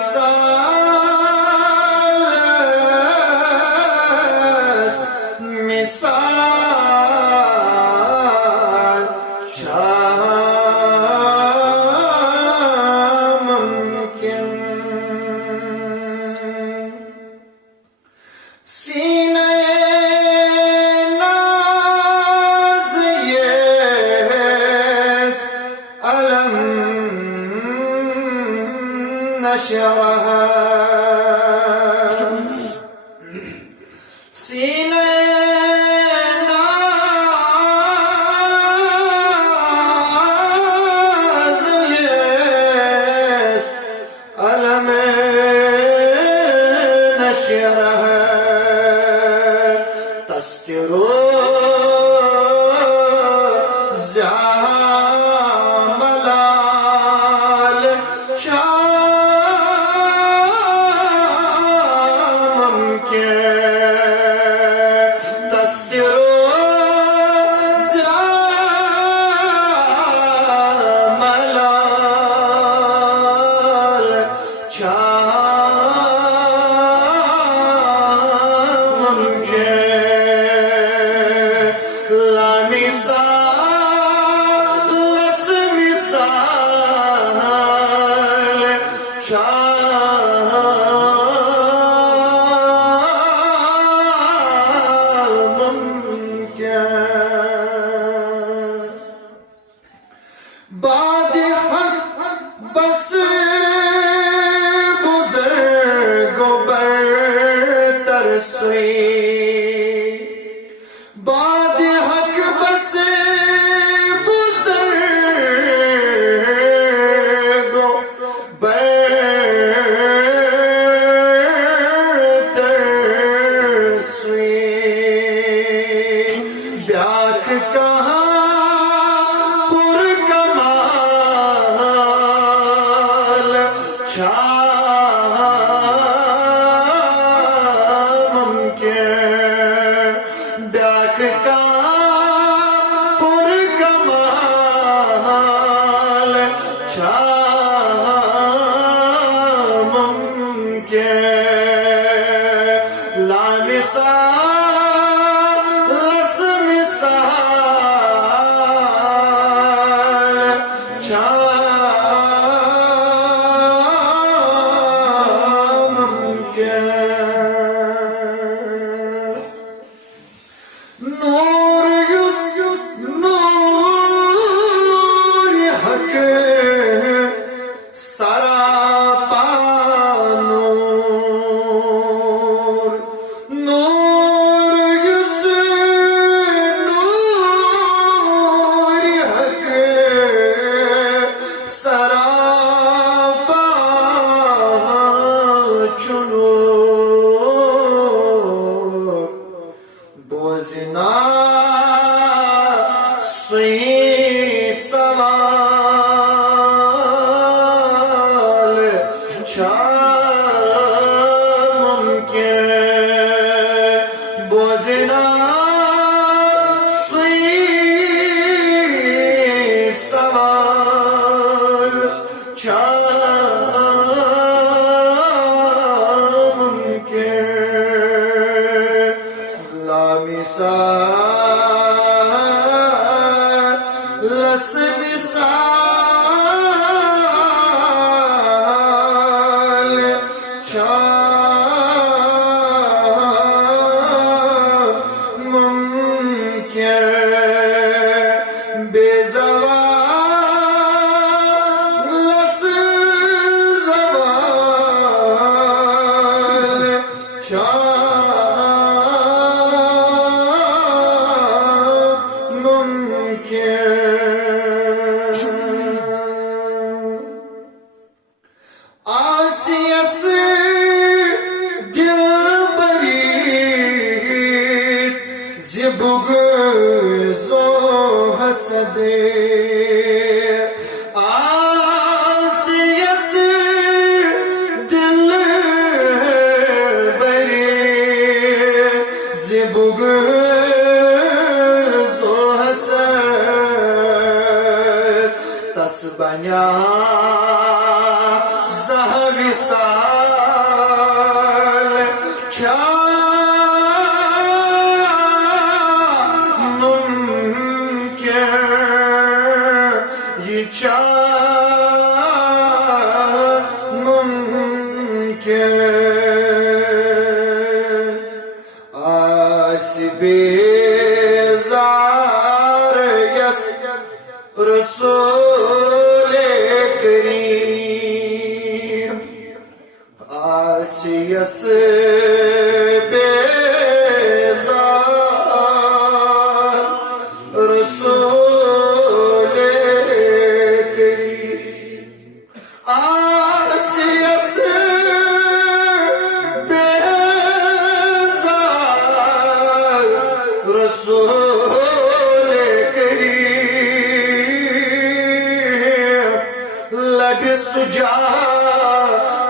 misal mumkin sine naz yes alam nashraha sine banyak zahavisal کے آس بیزار یس رسول کریم آس یس بیزار رسول کریم آس یس بیزار رسول کریم لب سجا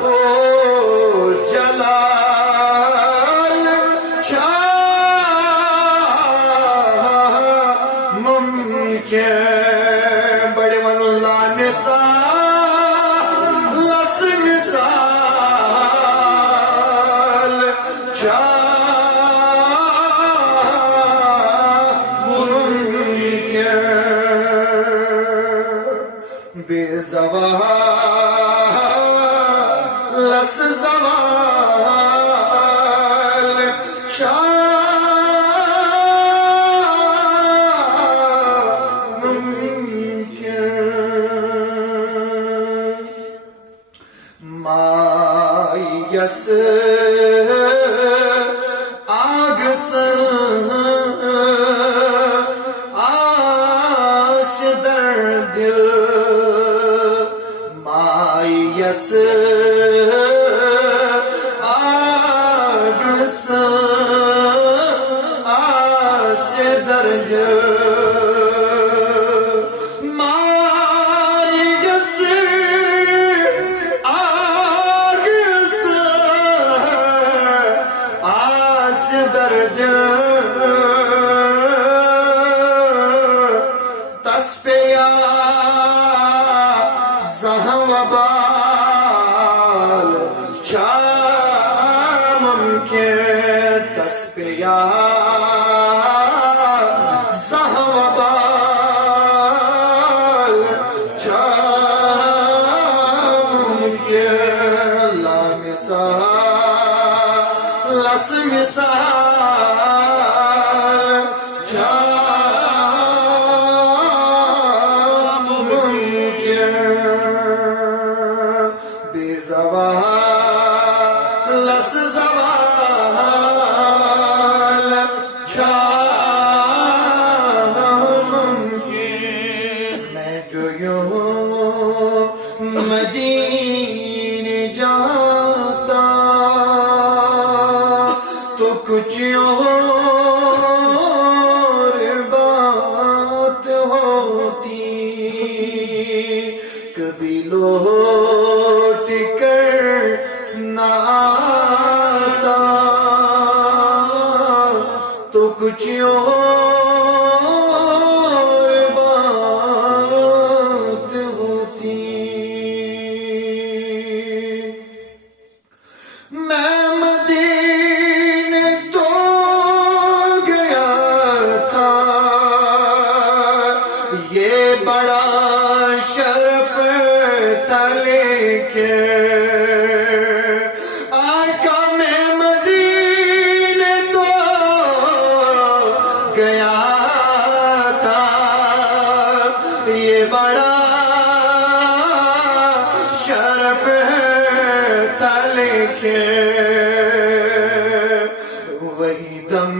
او جلال چاہ ممکن بڑے من اللہ مثال لس مثال چاہ ممکن بے زوال لس زوال چاہ ممکن مایس آگس آس در دل مایس آگس آس در دل مایس آگس آس در دل تسبیح زہاں وبال چاہ ممکن تسبیح زہاں وبال چاہ ممکن لا مثال لس مثال چاہ ممکن بے زوال لس زوال چاہ ممکن میں جو یوں مدینے جاتا تو کچھ اور بات ہوتی کبھی لوٹ کر نہ آتا تو کچھ اور بات ہوتی میں مدینے تو گیا تھا یہ بڑا شرف تھا لیکن آقا میں مدینے تو گیا تھا یہ بڑا شرف تھا لیکن وہی دم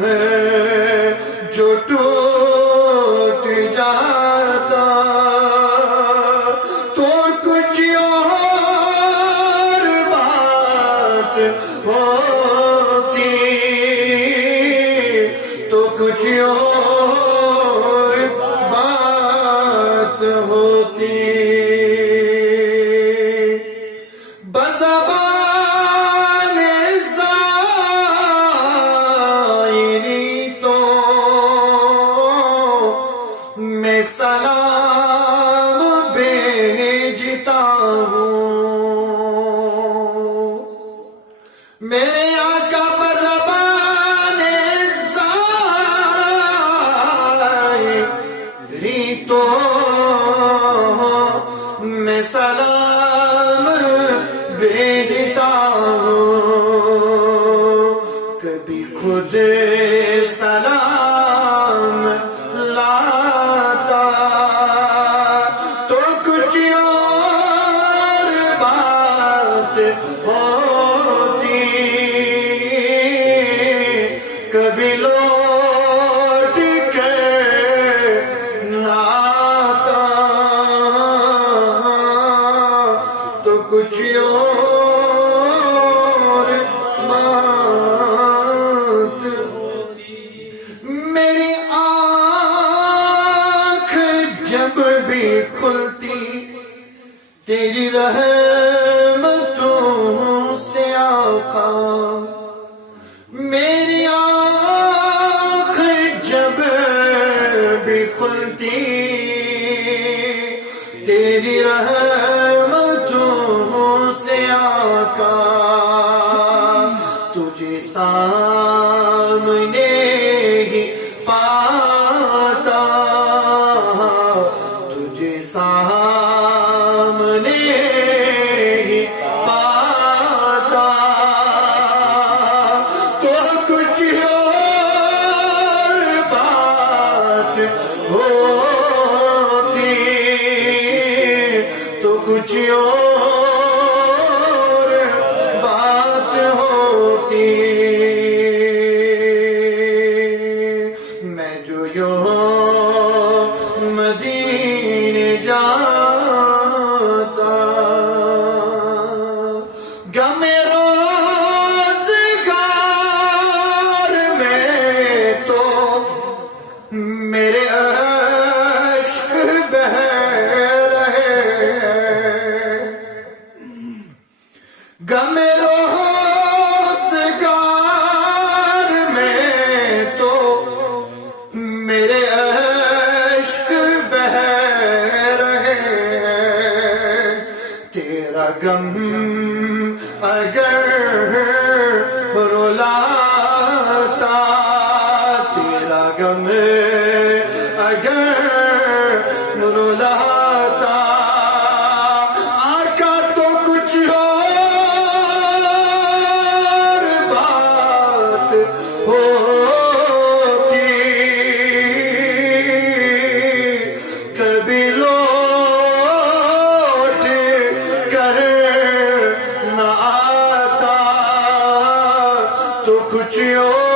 جو ٹوٹ جاتا تو کچھ اور بات ہوتی تو کچھ اور بات ہوتی بزبان زائری تو میں سلام بھیجتا ہوں میرے آقا بزبان زائری تو میں سلام بھیجتا ہوں ہوتی کبھی لوٹ کے نہ آتا تو کچھ اور بات میری آنکھ جب بھی کھلتی تیری رحمتوں سے آقا میری آنکھ جب بھی کھلتی تیری رحمتوں سے آقا تجھے سامنے ہی پاتا تجھے سامنے ہی پاتا تو کچھ اور بات ہوتی تو کچھ اور بات ہوتی میں جو یوں مدینے جاتا غم روزگار میں تو میرے عشق بہ رہے غم روزگار میں تو میرے عشق بہ رہے تیرا غم اگر رلاتا تیرا غم اگر رلاتا آقا تو کچھ اور بات ہوتی کبھی لوٹ کر نہ آتا تو کچھ اور